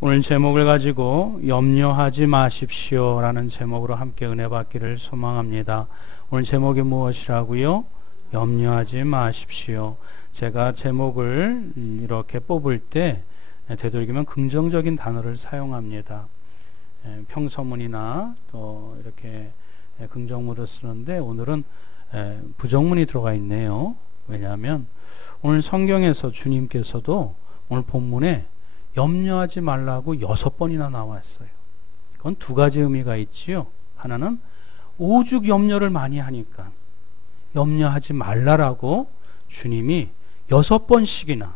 오늘 제목을 가지고 염려하지 마십시오 라는 제목으로 함께 은혜 받기를 소망합니다. 오늘 제목이 무엇이라고요? 염려하지 마십시오. 제가 제목을 이렇게 뽑을 때 되도록이면 긍정적인 단어를 사용합니다. 평서문이나 또 이렇게 긍정문을 쓰는데 오늘은 부정문이 들어가 있네요. 왜냐하면 오늘 성경에서 주님께서도 오늘 본문에 염려하지 말라고 6번이나 나왔어요. 그건 두 가지 의미가 있지요. 하나는 오죽 염려를 많이 하니까 염려하지 말라라고 주님이 6번씩이나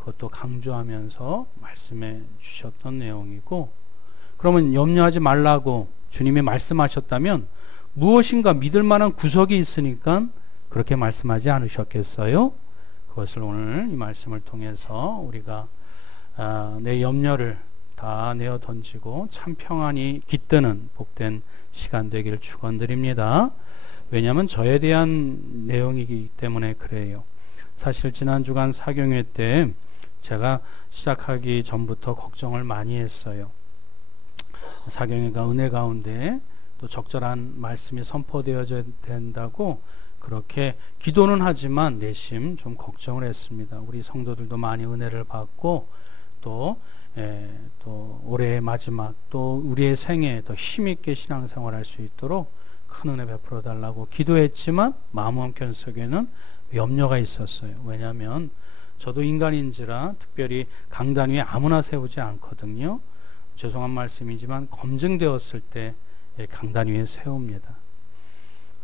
그것도 강조하면서 말씀해 주셨던 내용이고, 그러면 염려하지 말라고 주님이 말씀하셨다면 무엇인가 믿을 만한 구석이 있으니까 그렇게 말씀하지 않으셨겠어요? 그것을 오늘 이 말씀을 통해서 우리가 내 염려를 다 내어 던지고 참 평안이 깃드는 복된 시간 되기를 축원드립니다. 왜냐하면 저에 대한 내용이기 때문에 그래요. 사실 지난 주간 사경회 때 제가 시작하기 전부터 걱정을 많이 했어요. 사경회가 은혜 가운데 또 적절한 말씀이 선포되어져야 된다고 그렇게 기도는 하지만 내심 좀 걱정을 했습니다. 우리 성도들도 많이 은혜를 받고 또 올해의 마지막 또 우리의 생애에 더 힘있게 신앙생활할 수 있도록 큰 은혜 베풀어 달라고 기도했지만 마음 한켠 속에는 염려가 있었어요. 왜냐하면 저도 인간인지라 특별히 강단 위에 아무나 세우지 않거든요. 죄송한 말씀이지만 검증되었을 때 강단 위에 세웁니다.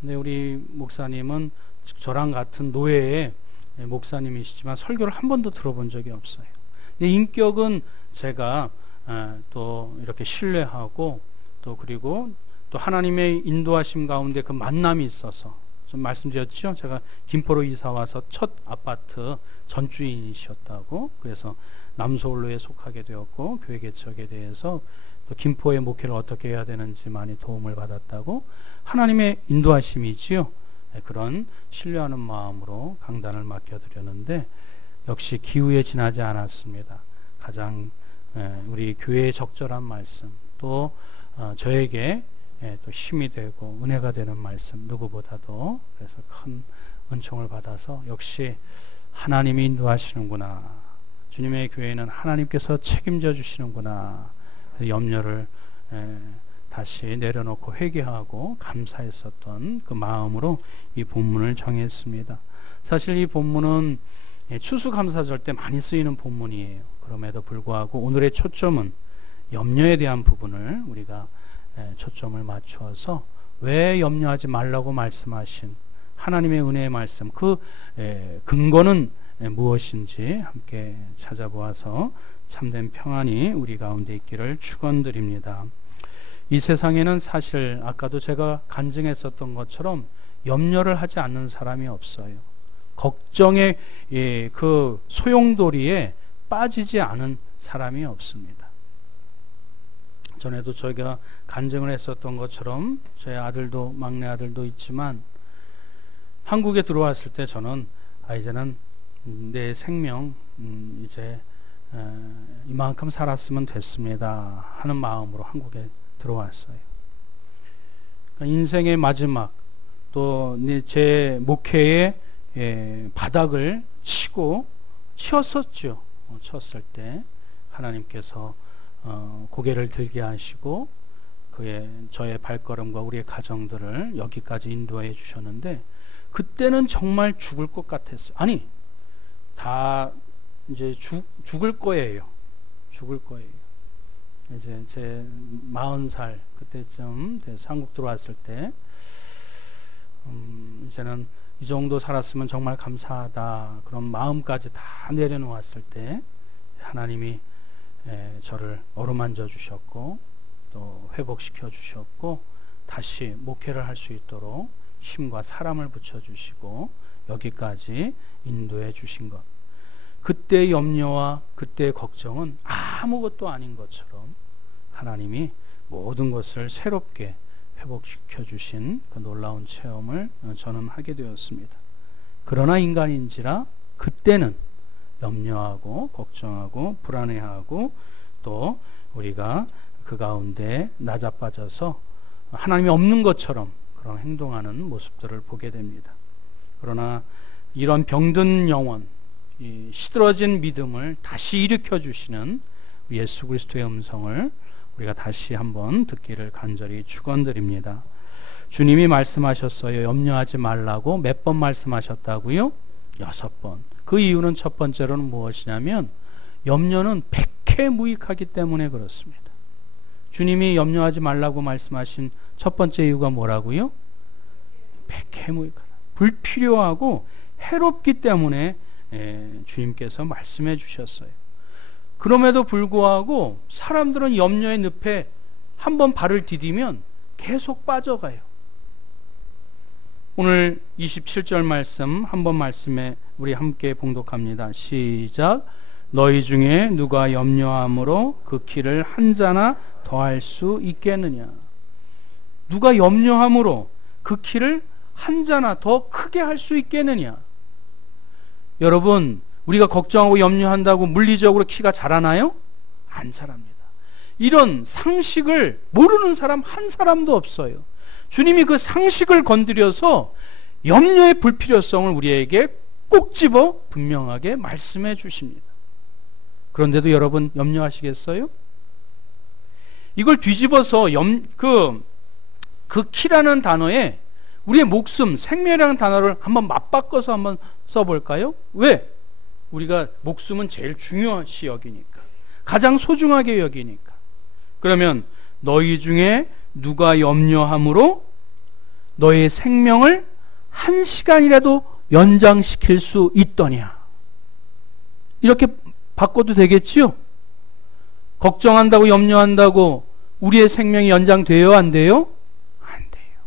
근데 우리 목사님은 저랑 같은 노예의 목사님이시지만 설교를 한 번도 들어본 적이 없어요. 근데 인격은 제가 또 이렇게 신뢰하고 또 그리고 또 하나님의 인도하심 가운데 그 만남이 있어서 좀 말씀드렸죠. 제가 김포로 이사 와서 첫 아파트 전주인이셨다고, 그래서 남서울로에 속하게 되었고 교회 개척에 대해서 또 김포의 목회를 어떻게 해야 되는지 많이 도움을 받았다고, 하나님의 인도하심이지요. 그런 신뢰하는 마음으로 강단을 맡겨드렸는데 역시 기후에 지나지 않았습니다. 가장 우리 교회에 적절한 말씀, 또 저에게 또 힘이 되고 은혜가 되는 말씀, 누구보다도 그래서 큰 은총을 받아서 역시 하나님이 인도하시는구나, 주님의 교회는 하나님께서 책임져 주시는구나, 염려를 다시 내려놓고 회개하고 감사했었던 그 마음으로 이 본문을 정했습니다. 사실 이 본문은 추수감사절 때 많이 쓰이는 본문이에요. 그럼에도 불구하고 오늘의 초점은 염려에 대한 부분을 우리가 초점을 맞추어서 왜 염려하지 말라고 말씀하신 하나님의 은혜의 말씀, 그 근거는 무엇인지 함께 찾아보아서 참된 평안이 우리 가운데 있기를 축원드립니다. 이 세상에는 사실 아까도 제가 간증했었던 것처럼 염려를 하지 않는 사람이 없어요. 걱정의 그 소용돌이에 빠지지 않은 사람이 없습니다. 전에도 저희가 간증을 했었던 것처럼 저희 아들도, 막내 아들도 있지만 한국에 들어왔을 때 저는 이제는 내 생명 이제 이만큼 살았으면 됐습니다 하는 마음으로 한국에 들어왔어요. 그러니까 인생의 마지막 또 제 목회의 바닥을 치었었죠. 쳤을 때 하나님께서 고개를 들게 하시고 저의 발걸음과 우리의 가정들을 여기까지 인도해 주셨는데 그때는 정말 죽을 것 같았어요. 아니, 다 이제 죽을 거예요. 죽을 거예요. 이제 제 40살 그때쯤 돼서 한국 들어왔을 때 이제는 이 정도 살았으면 정말 감사하다 그런 마음까지 다 내려놓았을 때 하나님이 저를 어루만져 주셨고 또 회복시켜 주셨고 다시 목회를 할 수 있도록 힘과 사람을 붙여주시고 여기까지 인도해 주신 것, 그때의 염려와 그때의 걱정은 아무것도 아닌 것처럼 하나님이 모든 것을 새롭게 회복시켜 주신 그 놀라운 체험을 저는 하게 되었습니다. 그러나 인간인지라 그때는 염려하고 걱정하고 불안해하고 또 우리가 그 가운데 낮아빠져서 하나님이 없는 것처럼 그런 행동하는 모습들을 보게 됩니다. 그러나 이런 병든 영혼, 이 시들어진 믿음을 다시 일으켜 주시는 예수 그리스도의 음성을 우리가 다시 한번 듣기를 간절히 축원드립니다. 주님이 말씀하셨어요. 염려하지 말라고 몇 번 말씀하셨다고요? 6번. 그 이유는 첫 번째로는 무엇이냐면 염려는 백해무익하기 때문에 그렇습니다. 주님이 염려하지 말라고 말씀하신 첫 번째 이유가 뭐라고요? 백해무익하다. 불필요하고 해롭기 때문에 주님께서 말씀해 주셨어요. 그럼에도 불구하고 사람들은 염려의 늪에 한번 발을 디디면 계속 빠져가요. 오늘 27절 말씀 한번 말씀에 우리 함께 봉독합니다. 시작. 너희 중에 누가 염려함으로 그 키를 한 자나 더할 수 있겠느냐. 누가 염려함으로 그 키를 한 자나 더 크게 할 수 있겠느냐. 여러분, 우리가 걱정하고 염려한다고 물리적으로 키가 자라나요? 안 자랍니다. 이런 상식을 모르는 사람 한 사람도 없어요. 주님이 그 상식을 건드려서 염려의 불필요성을 우리에게 꼭 집어 분명하게 말씀해 주십니다. 그런데도 여러분 염려하시겠어요? 이걸 뒤집어서 그 키라는 단어에 우리의 목숨, 생명이라는 단어를 한번 맞바꿔서 한번 써볼까요? 왜? 우리가 목숨은 제일 중요시 여기니까, 가장 소중하게 여기니까. 그러면 너희 중에 누가 염려함으로 너의 생명을 1시간이라도 연장시킬 수 있더냐. 이렇게 바꿔도 되겠지요? 걱정한다고 염려한다고 우리의 생명이 연장돼요? 안 돼요? 안 돼요.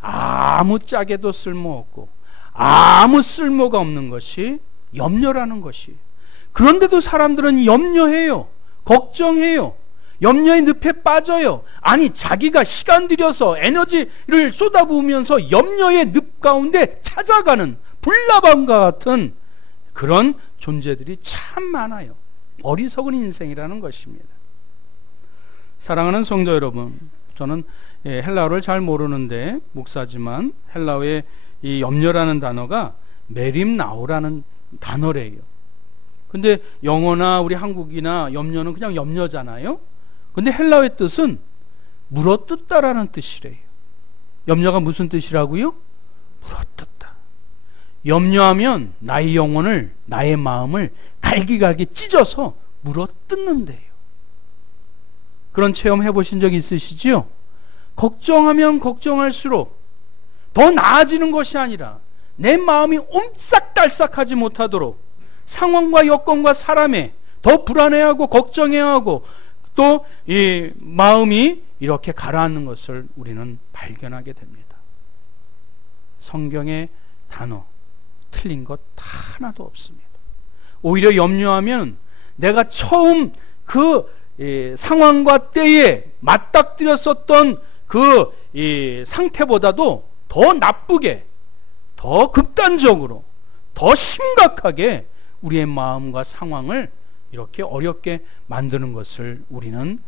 아무 짝에도 쓸모없고 아무 쓸모가 없는 것이 염려라는 것이. 그런데도 사람들은 염려해요. 걱정해요. 염려의 늪에 빠져요. 아니, 자기가 시간 들여서 에너지를 쏟아부으면서 염려의 늪 가운데 찾아가는 불나방과 같은 그런 존재들이 참 많아요. 어리석은 인생이라는 것입니다. 사랑하는 성도 여러분, 저는 헬라어를 잘 모르는데 목사지만 헬라어의 이 염려라는 단어가 메림나오라는 단어래요. 근데 영어나 우리 한국이나 염려는 그냥 염려잖아요. 근데 헬라어의 뜻은 물어뜯다라는 뜻이래요. 염려가 무슨 뜻이라고요? 물어뜯다. 염려하면 나의 영혼을, 나의 마음을 갈기갈기 찢어서 물어뜯는데요. 그런 체험 해보신 적 있으시죠? 걱정하면 걱정할수록 더 나아지는 것이 아니라 내 마음이 옴싹달싹하지 못하도록 상황과 여건과 사람에 더 불안해하고 걱정해하고 또 이 마음이 이렇게 가라앉는 것을 우리는 발견하게 됩니다. 성경의 단어 틀린 것 하나도 없습니다. 오히려 염려하면 내가 처음 그 상황과 때에 맞닥뜨렸었던 그 상태보다도 더 나쁘게, 더 극단적으로, 더 심각하게 우리의 마음과 상황을 이렇게 어렵게 만드는 것을 우리는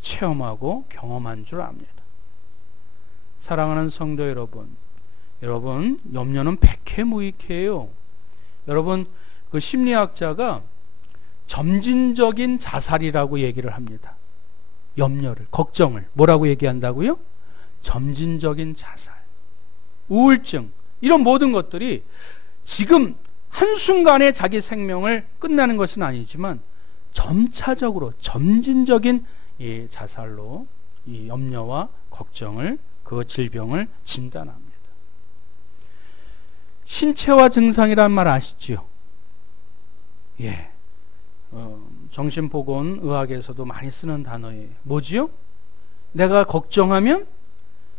체험하고 경험한 줄 압니다. 사랑하는 성도 여러분, 염려는 백해무익해요. 여러분, 그 심리학자가 점진적인 자살이라고 얘기를 합니다. 염려를, 걱정을 뭐라고 얘기한다고요? 점진적인 자살, 우울증, 이런 모든 것들이 지금 한순간에 자기 생명을 끝나는 것은 아니지만 점차적으로 점진적인 이 자살로 이 염려와 걱정을, 그 질병을 진단합니다. 신체화 증상이란 말 아시죠? 예, 정신보건의학에서도 많이 쓰는 단어예요. 뭐지요? 내가 걱정하면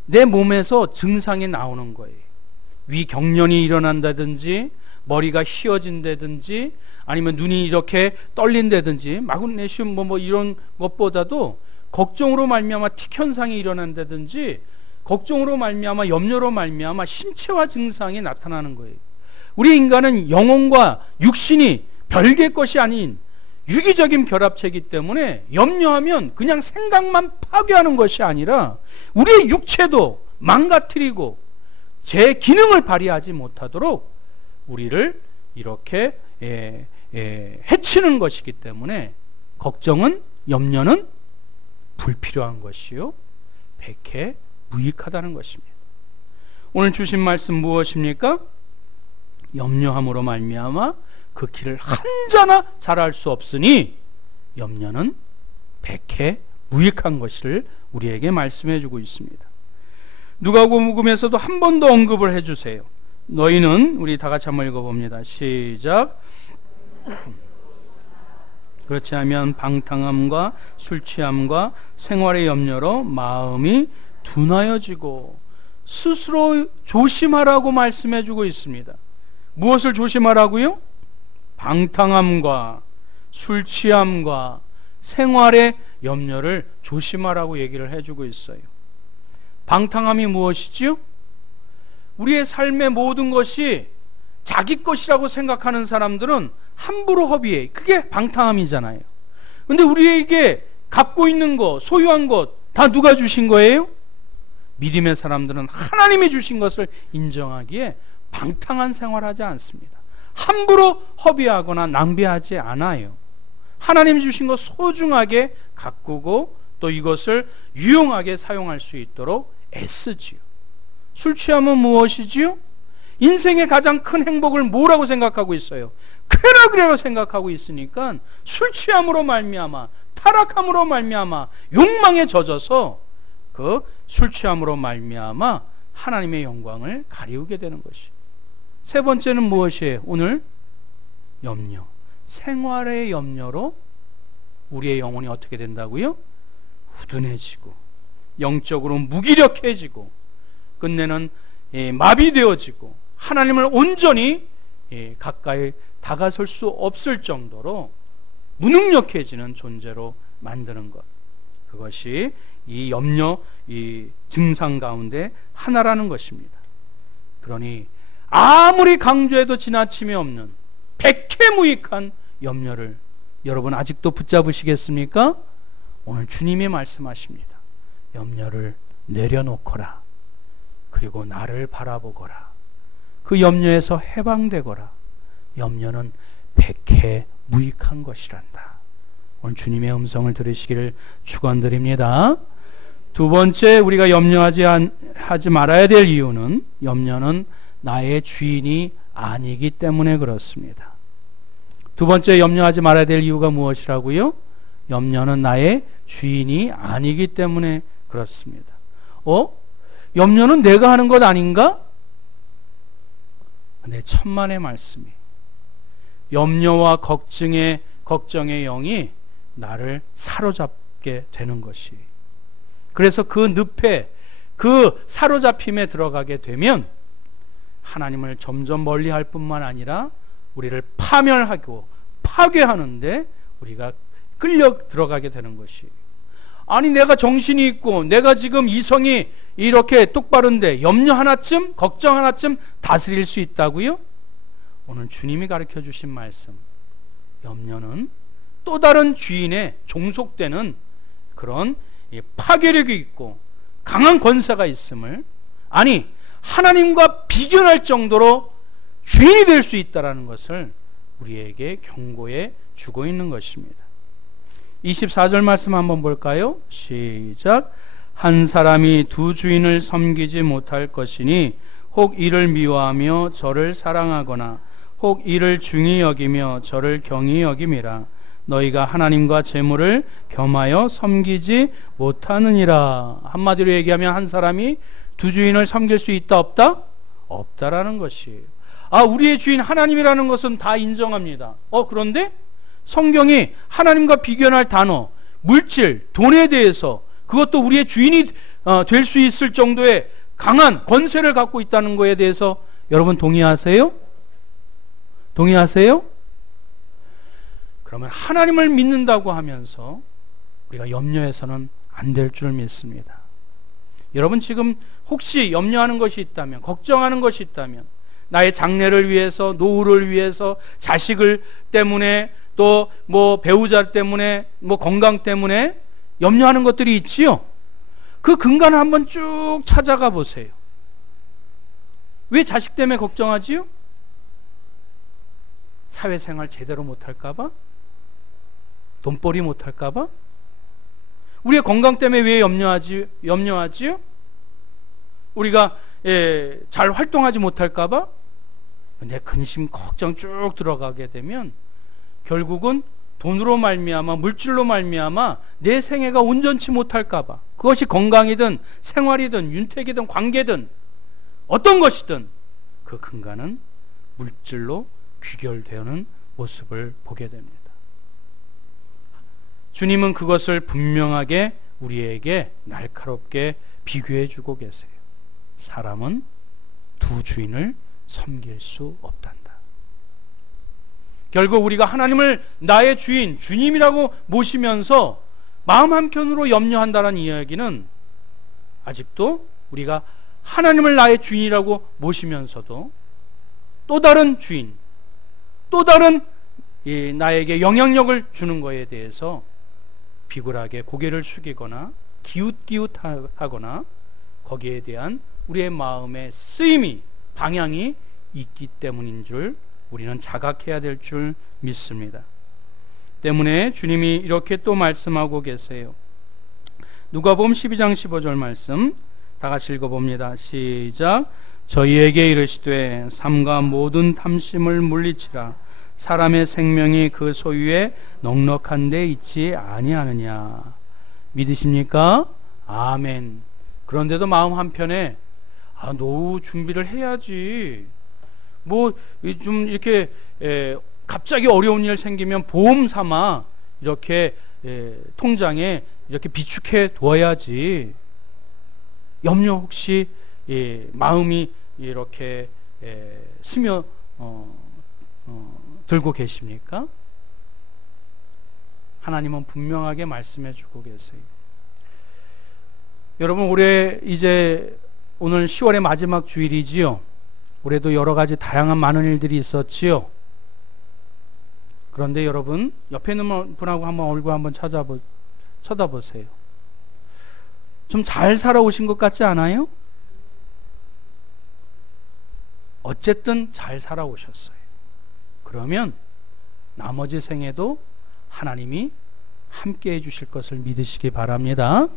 내 몸에서 증상이 나오는 거예요. 위경련이 일어난다든지, 머리가 휘어진다든지, 아니면 눈이 이렇게 떨린다든지, 마그네슘 뭐 이런 것보다도 걱정으로 말미암아 틱 현상이 일어난다든지, 걱정으로 말미암아 염려로 말미암아 신체화 증상이 나타나는 거예요. 우리 인간은 영혼과 육신이 별개의 것이 아닌 유기적인 결합체이기 때문에 염려하면 그냥 생각만 파괴하는 것이 아니라 우리의 육체도 망가뜨리고 제 기능을 발휘하지 못하도록 우리를 이렇게 해치는 것이기 때문에 걱정은, 염려는 불필요한 것이요 백해 무익하다는 것입니다. 오늘 주신 말씀 무엇입니까? 염려함으로 말미암아 그 길을 한자나 잘할 수 없으니 염려는 백해 무익한 것을 우리에게 말씀해 주고 있습니다. 누가복음에서도 한 번 더 언급을 해주세요. 너희는, 우리 다 같이 한번 읽어봅니다. 시작. 그렇지 않으면 방탕함과 술 취함과 생활의 염려로 마음이 둔하여지고, 스스로 조심하라고 말씀해 주고 있습니다. 무엇을 조심하라고요? 방탕함과 술 취함과 생활의 염려를 조심하라고 얘기를 해주고 있어요. 방탕함이 무엇이지요? 우리의 삶의 모든 것이 자기 것이라고 생각하는 사람들은 함부로 허비해. 그게 방탕함이잖아요. 근데 우리에게 갖고 있는 것, 소유한 것 다 누가 주신 거예요? 믿음의 사람들은 하나님이 주신 것을 인정하기에 방탕한 생활하지 않습니다. 함부로 허비하거나 낭비하지 않아요. 하나님이 주신 것 소중하게 가꾸고 또 이것을 유용하게 사용할 수 있도록 애쓰지요. 술 취하면 무엇이지요? 인생의 가장 큰 행복을 뭐라고 생각하고 있어요? 쾌락이라고 생각하고 있으니까 술 취함으로 말미암아, 타락함으로 말미암아 욕망에 젖어서 그 술 취함으로 말미암아 하나님의 영광을 가리우게 되는 것이. 세 번째는 무엇이에요? 오늘 염려, 생활의 염려로 우리의 영혼이 어떻게 된다고요? 후둔해지고 영적으로 무기력해지고 끝내는 마비되어지고 하나님을 온전히 가까이 다가설 수 없을 정도로 무능력해지는 존재로 만드는 것, 그것이 이 염려, 이 증상 가운데 하나라는 것입니다. 그러니 아무리 강조해도 지나침이 없는 백해무익한 염려를 여러분 아직도 붙잡으시겠습니까? 오늘 주님이 말씀하십니다. 염려를 내려놓거라. 그리고 나를 바라보거라. 그 염려에서 해방되거라. 염려는 백해무익한 것이란다. 오늘 주님의 음성을 들으시기를 축원드립니다. 두 번째, 우리가 하지 말아야 될 이유는, 염려는 나의 주인이 아니기 때문에 그렇습니다. 두 번째, 염려하지 말아야 될 이유가 무엇이라고요? 염려는 나의 주인이 아니기 때문에 그렇습니다. 염려는 내가 하는 것 아닌가? 근데 천만의 말씀이, 염려와 걱정의 영이 나를 사로잡게 되는 것이, 그래서 그 늪에, 그 사로잡힘에 들어가게 되면 하나님을 점점 멀리할 뿐만 아니라 우리를 파멸하고 파괴하는데 우리가 끌려 들어가게 되는 것이. 아니, 내가 정신이 있고 내가 지금 이성이 이렇게 똑바른데 염려 하나쯤, 걱정 하나쯤 다스릴 수 있다고요? 오늘 주님이 가르쳐 주신 말씀, 염려는 또 다른 주인에 종속되는 그런 파괴력이 있고 강한 권세가 있음을, 아니 하나님과 비견할 정도로 주인이 될 수 있다는 것을 우리에게 경고해 주고 있는 것입니다. 24절 말씀 한번 볼까요? 시작. 한 사람이 두 주인을 섬기지 못할 것이니 혹 이를 미워하며 저를 사랑하거나 혹 이를 중히 여기며 저를 경히 여김이라. 너희가 하나님과 재물을 겸하여 섬기지 못하느니라. 한마디로 얘기하면 한 사람이 두 주인을 섬길 수 있다 없다? 없다라는 것이에요. 우리의 주인 하나님이라는 것은 다 인정합니다. 그런데 성경이 하나님과 비교할 단어, 물질, 돈에 대해서, 그것도 우리의 주인이 될 수 있을 정도의 강한 권세를 갖고 있다는 것에 대해서 여러분 동의하세요? 동의하세요? 그러면 하나님을 믿는다고 하면서 우리가 염려해서는 안 될 줄 믿습니다. 여러분 지금 혹시 염려하는 것이 있다면, 걱정하는 것이 있다면, 나의 장래를 위해서, 노후를 위해서, 자식을 때문에, 또 뭐 배우자 때문에, 뭐 건강 때문에 염려하는 것들이 있지요. 그 근간을 한번 쭉 찾아가 보세요. 왜 자식 때문에 걱정하지요? 사회생활 제대로 못할까봐? 돈벌이 못할까봐? 우리의 건강 때문에 왜 염려하지요? 우리가 잘 활동하지 못할까봐? 근데 근심 걱정 쭉 들어가게 되면 결국은 돈으로 말미암아, 물질로 말미암아 내 생애가 온전치 못할까봐, 그것이 건강이든 생활이든 윤택이든 관계든 어떤 것이든 그 근간은 물질로 귀결되는 모습을 보게 됩니다. 주님은 그것을 분명하게 우리에게 날카롭게 비교해 주고 계세요. 사람은 두 주인을 섬길 수 없단다. 결국 우리가 하나님을 나의 주인, 주님이라고 모시면서 마음 한켠으로 염려한다는 이야기는 아직도 우리가 하나님을 나의 주인이라고 모시면서도 또 다른 주인, 또 다른 나에게 영향력을 주는 것에 대해서 비굴하게 고개를 숙이거나 기웃기웃하거나 거기에 대한 우리의 마음의 쓰임이, 방향이 있기 때문인 줄 우리는 자각해야 될 줄 믿습니다. 때문에 주님이 이렇게 또 말씀하고 계세요. 누가복음 12장 15절 말씀 다 같이 읽어봅니다. 시작. 저희에게 이르시되 삼가 모든 탐심을 물리치라. 사람의 생명이 그 소유에 넉넉한 데 있지 아니하느냐. 믿으십니까? 아멘. 그런데도 마음 한편에 노후 준비를 해야지. 뭐 좀 이렇게 갑자기 어려운 일 생기면 보험 삼아 이렇게 통장에 이렇게 비축해 둬야지. 염려 혹시 마음이 이렇게 스며 들고 계십니까? 하나님은 분명하게 말씀해 주고 계세요. 여러분, 올해 이제 오늘 10월의 마지막 주일이지요. 올해도 여러 가지 다양한 많은 일들이 있었지요. 그런데 여러분, 옆에 있는 분하고 한번 얼굴 한번 쳐다보세요. 좀 잘 살아오신 것 같지 않아요? 어쨌든 잘 살아오셨어요. 그러면 나머지 생에도 하나님이 함께 해주실 것을 믿으시기 바랍니다.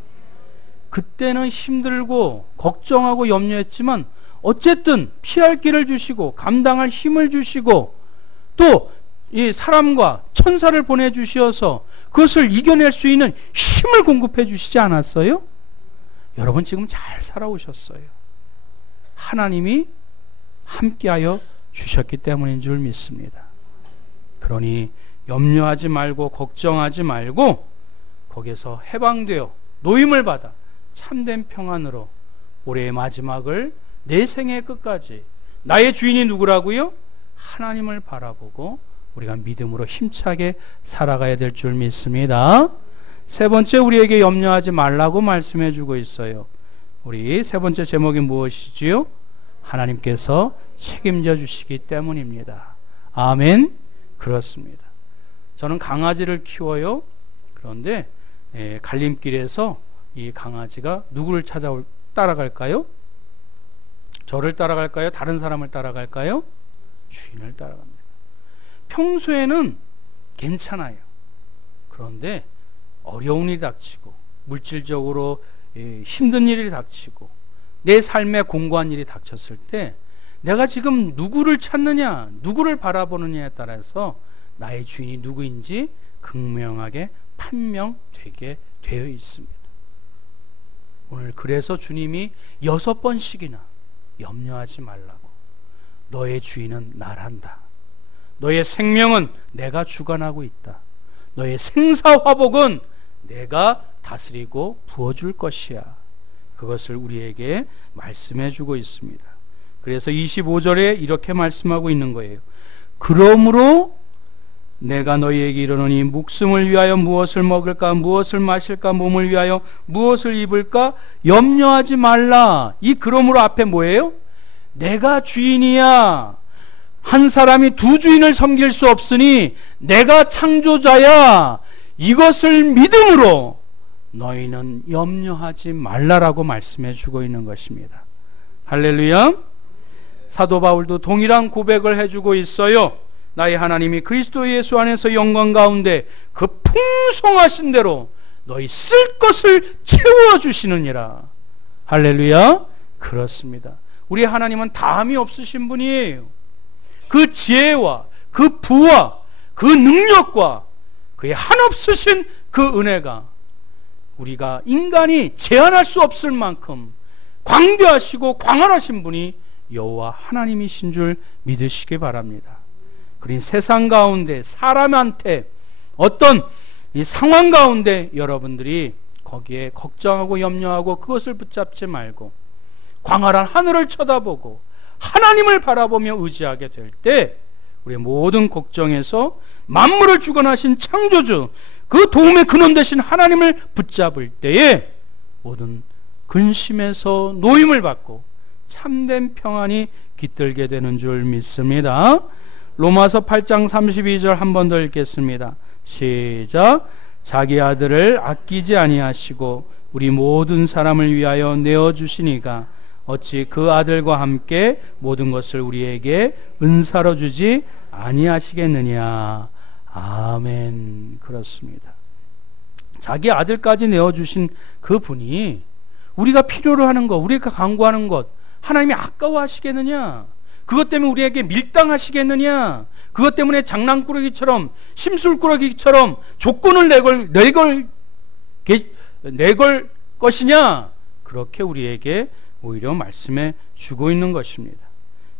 그때는 힘들고 걱정하고 염려했지만 어쨌든 피할 길을 주시고 감당할 힘을 주시고 또 이 사람과 천사를 보내주셔서 그것을 이겨낼 수 있는 힘을 공급해 주시지 않았어요? 여러분 지금 잘 살아오셨어요. 하나님이 함께하여 주셨기 때문인 줄 믿습니다. 그러니 염려하지 말고 걱정하지 말고 거기에서 해방되어 노임을 받아 참된 평안으로 올해의 마지막을 내 생의 끝까지 나의 주인이 누구라고요? 하나님을 바라보고 우리가 믿음으로 힘차게 살아가야 될 줄 믿습니다. 세 번째, 우리에게 염려하지 말라고 말씀해 주고 있어요. 우리 세 번째 제목이 무엇이지요? 하나님께서 책임져 주시기 때문입니다. 아멘. 그렇습니다. 저는 강아지를 키워요. 그런데 갈림길에서 이 강아지가 누구를 따라갈까요? 저를 따라갈까요? 다른 사람을 따라갈까요? 주인을 따라갑니다. 평소에는 괜찮아요. 그런데 어려운 일이 닥치고 물질적으로 힘든 일이 닥치고 내 삶에 공고한 일이 닥쳤을 때 내가 지금 누구를 찾느냐, 누구를 바라보느냐에 따라서 나의 주인이 누구인지 극명하게 판명되게 되어 있습니다. 오늘 그래서 주님이 6번씩이나 염려하지 말라고, 너의 주인은 나란다. 너의 생명은 내가 주관하고 있다. 너의 생사화복은 내가 다스리고 부어줄 것이야. 그것을 우리에게 말씀해 주고 있습니다. 그래서 25절에 이렇게 말씀하고 있는 거예요. 그러므로 내가 너희에게 이르노니 목숨을 위하여 무엇을 먹을까, 무엇을 마실까, 몸을 위하여 무엇을 입을까 염려하지 말라. 이 그러므로 앞에 뭐예요? 내가 주인이야. 한 사람이 두 주인을 섬길 수 없으니 내가 창조자야. 이것을 믿음으로 너희는 염려하지 말라라고 말씀해 주고 있는 것입니다. 할렐루야. 사도 바울도 동일한 고백을 해주고 있어요. 나의 하나님이 그리스도 예수 안에서 영광 가운데 그 풍성하신 대로 너희 쓸 것을 채워주시느니라. 할렐루야. 그렇습니다. 우리 하나님은 다함이 없으신 분이에요. 그 지혜와 그 부와 그 능력과 그의 한없으신 그 은혜가 우리가 인간이 제한할 수 없을 만큼 광대하시고 광활하신 분이 여호와 하나님이신 줄 믿으시기 바랍니다. 그러니 세상 가운데 사람한테 어떤 이 상황 가운데 여러분들이 거기에 걱정하고 염려하고 그것을 붙잡지 말고 광활한 하늘을 쳐다보고 하나님을 바라보며 의지하게 될 때 우리의 모든 걱정에서 만물을 주관하신 창조주 그 도움의 근원 되신 하나님을 붙잡을 때에 모든 근심에서 노임을 받고 참된 평안이 깃들게 되는 줄 믿습니다. 로마서 8장 32절 한 번 더 읽겠습니다. 시작. 자기 아들을 아끼지 아니하시고 우리 모든 사람을 위하여 내어주시니가 어찌 그 아들과 함께 모든 것을 우리에게 은사로 주지 아니하시겠느냐. 아멘. 그렇습니다. 자기 아들까지 내어주신 그 분이 우리가 필요로 하는 것, 우리가 간구하는 것 하나님이 아까워하시겠느냐? 그것 때문에 우리에게 밀당하시겠느냐? 그것 때문에 장난꾸러기처럼 심술꾸러기처럼 조건을 내걸 것이냐? 그렇게 우리에게 오히려 말씀해 주고 있는 것입니다.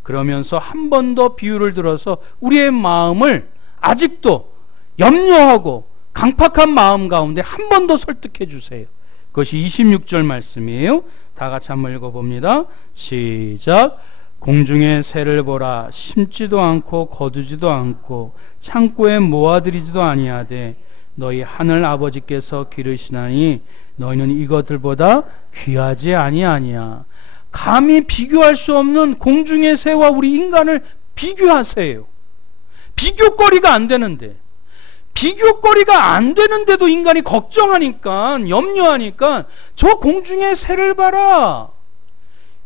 그러면서 한 번 더 비유를 들어서 우리의 마음을 아직도 염려하고 강팍한 마음 가운데 한 번 더 설득해 주세요. 그것이 26절 말씀이에요. 다 같이 한번 읽어봅니다. 시작. 공중의 새를 보라. 심지도 않고 거두지도 않고 창고에 모아들이지도 아니하되 너희 하늘 아버지께서 기르시나니 너희는 이것들보다 귀하지 아니하니야. 감히 비교할 수 없는 공중의 새와 우리 인간을 비교하세요. 비교거리가 안 되는데, 비교거리가 안 되는데도 인간이 걱정하니까, 염려하니까 저 공중의 새를 봐라.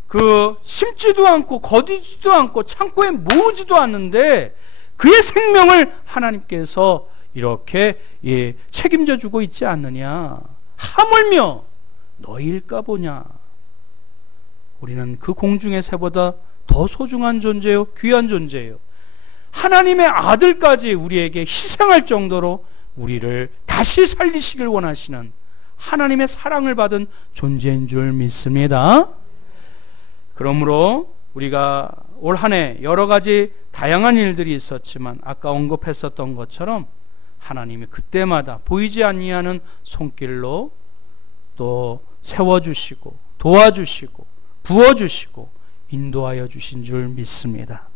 그 심지도 않고 거두지도 않고 창고에 모으지도 않는데 그의 생명을 하나님께서 이렇게 책임져 주고 있지 않느냐. 하물며 너희일까 보냐. 우리는 그 공중의 새보다 더 소중한 존재요, 귀한 존재요. 하나님의 아들까지 우리에게 희생할 정도로 우리를 다시 살리시길 원하시는 하나님의 사랑을 받은 존재인 줄 믿습니다. 그러므로 우리가 올 한 해 여러 가지 다양한 일들이 있었지만 아까 언급했었던 것처럼 하나님이 그때마다 보이지 아니하는 손길로 또 세워주시고 도와주시고 부어주시고 인도하여 주신 줄 믿습니다.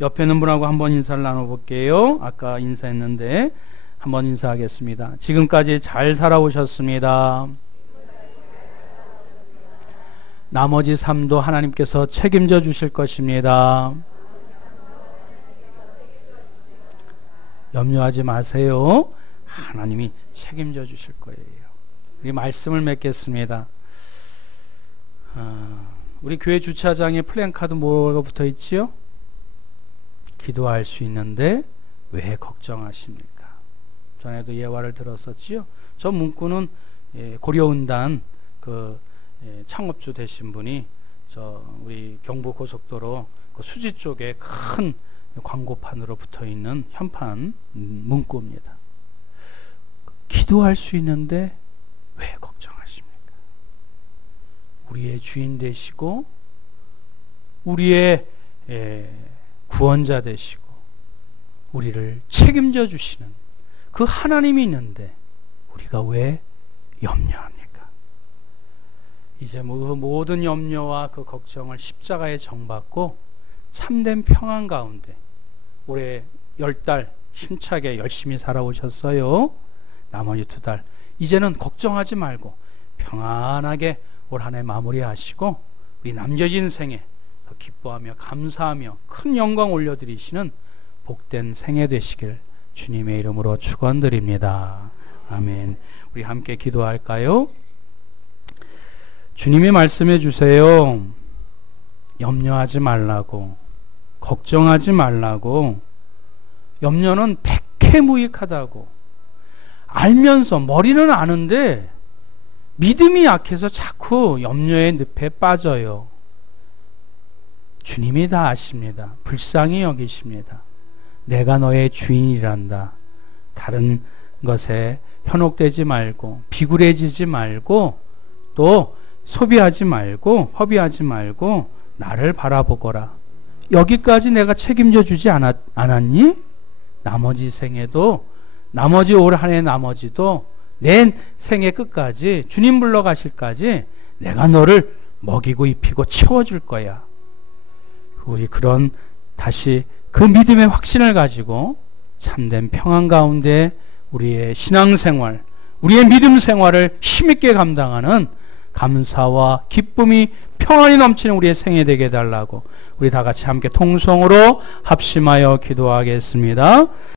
옆에 있는 분하고 한번 인사를 나눠볼게요. 아까 인사했는데 한번 인사하겠습니다. 지금까지 잘 살아오셨습니다. 나머지 삶도 하나님께서 책임져 주실 것입니다. 염려하지 마세요. 하나님이 책임져 주실 거예요. 우리 말씀을 맺겠습니다. 우리 교회 주차장에 플랜카드 뭐가 붙어 있지요? 기도할 수 있는데 왜 걱정하십니까? 전에도 예화를 들었었지요. 저 문구는 고려은단 그 창업주 되신 분이 저 우리 경부고속도로 그 수지 쪽에 큰 광고판으로 붙어 있는 현판 문구입니다. 기도할 수 있는데 왜 걱정하십니까? 우리의 주인 되시고 우리의 구원자 되시고 우리를 책임져 주시는 그 하나님이 있는데 우리가 왜 염려합니까? 이제 모든 염려와 그 걱정을 십자가에 정받고 참된 평안 가운데 올해 10달 힘차게 열심히 살아오셨어요. 나머지 2달 이제는 걱정하지 말고 평안하게 올 한 해 마무리하시고 우리 남겨진 생에 더 기뻐하며 감사하며 큰 영광 올려드리시는 복된 생애 되시길 주님의 이름으로 축원드립니다. 아멘. 우리 함께 기도할까요? 주님이 말씀해 주세요. 염려하지 말라고, 걱정하지 말라고. 염려는 백해무익하다고 알면서, 머리는 아는데 믿음이 약해서 자꾸 염려의 늪에 빠져요. 주님이 다 아십니다. 불쌍히 여기십니다. 내가 너의 주인이란다. 다른 것에 현혹되지 말고, 비굴해지지 말고, 또 소비하지 말고, 허비하지 말고 나를 바라보거라. 여기까지 내가 책임져 주지 않았니? 나머지 생에도, 나머지 올 한 해 나머지도, 내 생애 끝까지, 주님 불러가실까지 내가 너를 먹이고 입히고 채워줄 거야. 우리 그런 다시 그 믿음의 확신을 가지고 참된 평안 가운데 우리의 신앙생활, 우리의 믿음 생활을 힘있게 감당하는 감사와 기쁨이, 평안이 넘치는 우리의 생애 되게 해달라고 우리 다 같이 함께 통성으로 합심하여 기도하겠습니다.